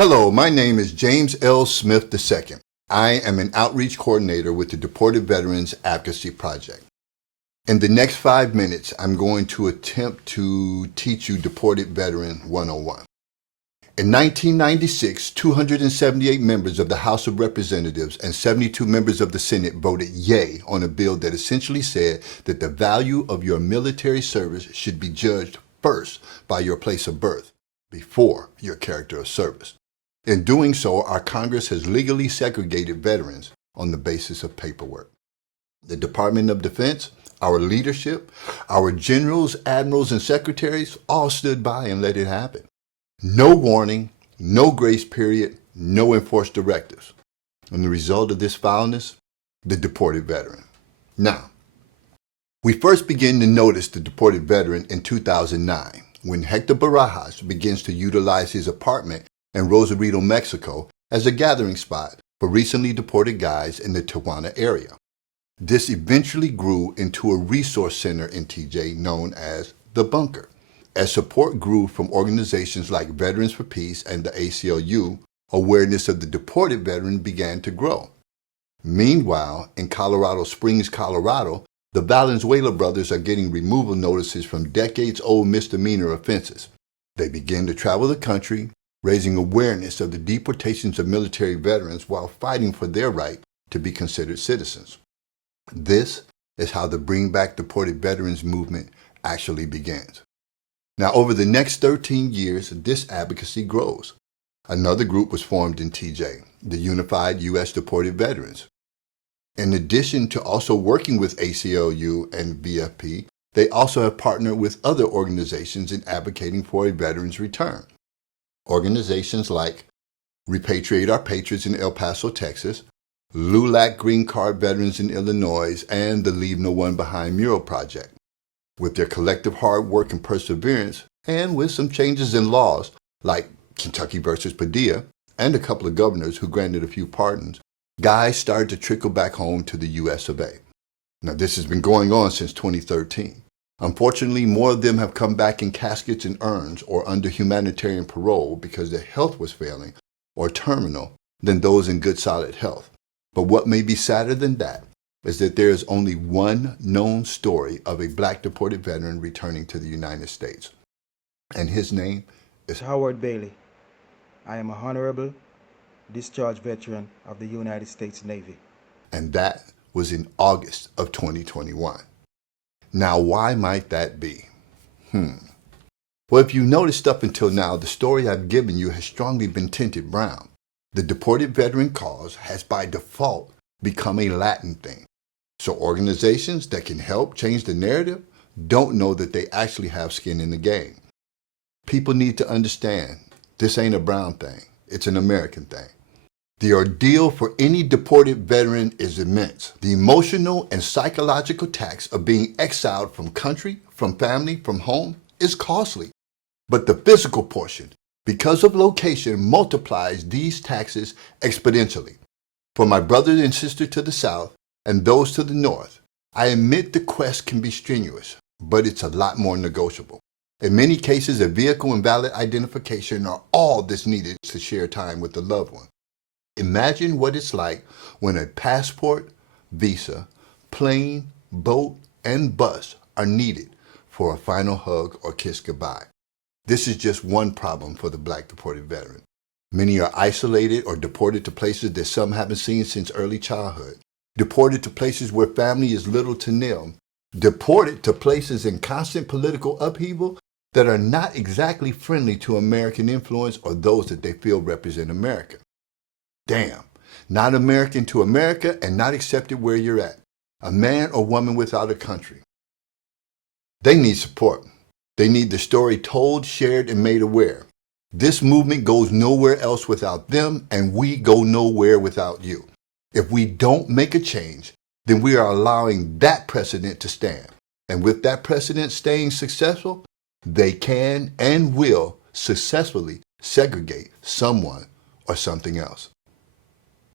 Hello, my name is James L. Smith II. I am an outreach coordinator with the Deported Veterans Advocacy Project. In the next 5 minutes, I'm going to attempt to teach you Deported Veteran 101. In 1996, 278 members of the House of Representatives and 72 members of the Senate voted yay on a bill that essentially said that the value of your military service should be judged first by your place of birth, before your character of service. In doing so, our Congress has legally segregated veterans on the basis of paperwork. The Department of Defense, our leadership, our generals, admirals, and secretaries all stood by and let it happen. No warning, no grace period, no enforced directives. And the result of this foulness, the deported veteran. Now, we first begin to notice the deported veteran in 2009, when Hector Barajas begins to utilize his apartment in Rosarito, Mexico, as a gathering spot for recently deported guys in the Tijuana area. This eventually grew into a resource center in TJ known as The Bunker. As support grew from organizations like Veterans for Peace and the ACLU, awareness of the deported veteran began to grow. Meanwhile, in Colorado Springs, Colorado, the Valenzuela brothers are getting removal notices from decades-old misdemeanor offenses. They begin to travel the country, raising awareness of the deportations of military veterans while fighting for their right to be considered citizens. This is how the Bring Back Deported Veterans movement actually begins. Now, over the next 13 years, this advocacy grows. Another group was formed in TJ, the Unified U.S. Deported Veterans. In addition to also working with ACLU and VFP, they also have partnered with other organizations in advocating for a veteran's return. Organizations like Repatriate Our Patriots in El Paso, Texas, LULAC Green Card Veterans in Illinois, and the Leave No One Behind Mural Project. With their collective hard work and perseverance, and with some changes in laws like Kentucky versus Padilla, and a couple of governors who granted a few pardons, guys started to trickle back home to the US of A. Now, this has been going on since 2013. Unfortunately, more of them have come back in caskets and urns or under humanitarian parole because their health was failing or terminal than those in good solid health. But what may be sadder than that is that there is only one known story of a Black deported veteran returning to the United States. And his name is Howard Bailey. I am a honorable discharged veteran of the United States Navy. And that was in August of 2021. Now, why might that be? Well, if you noticed up until now, the story I've given you has strongly been tinted brown. The deported veteran cause has by default become a Latin thing. So organizations that can help change the narrative don't know that they actually have skin in the game. People need to understand this ain't a brown thing, it's an American thing. The ordeal for any deported veteran is immense. The emotional and psychological tax of being exiled from country, from family, from home is costly. But the physical portion, because of location, multiplies these taxes exponentially. For my brother and sister to the south and those to the north, I admit the quest can be strenuous, but it's a lot more negotiable. In many cases, a vehicle and valid identification are all that's needed to share time with a loved one. Imagine what it's like when a passport, visa, plane, boat, and bus are needed for a final hug or kiss goodbye. This is just one problem for the Black deported veteran. Many are isolated or deported to places that some haven't seen since early childhood. Deported to places where family is little to nil. Deported to places in constant political upheaval that are not exactly friendly to American influence or those that they feel represent America. Damn, not American to America and not accepted where you're at. A man or woman without a country. They need support. They need the story told, shared, and made aware. This movement goes nowhere else without them, and we go nowhere without you. If we don't make a change, then we are allowing that precedent to stand. And with that precedent staying successful, they can and will successfully segregate someone or something else.